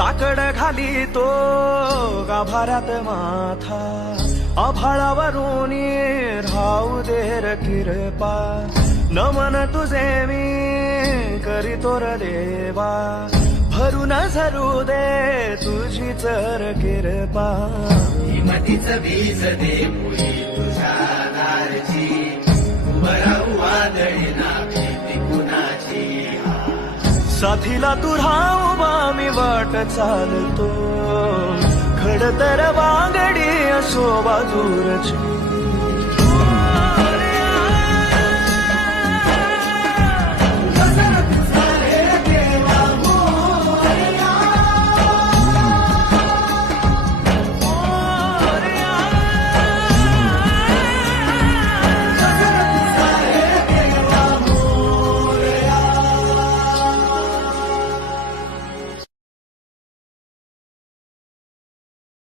साकड घाली तो गाभाऱ्यात माथा, आभाळावरून राहू दे र कृपा, नमन तुझे मी करीतो र देवा, भरून झरू दे तुझी चर कृपा. हिमतीच बीज दे पुढे तुझ्या दारची, उभं राहू वादळी ना भीती कुणाची. साथीला तू राहूबा मी वाट चालतो, खडतर वांगडी असो बाजूरची.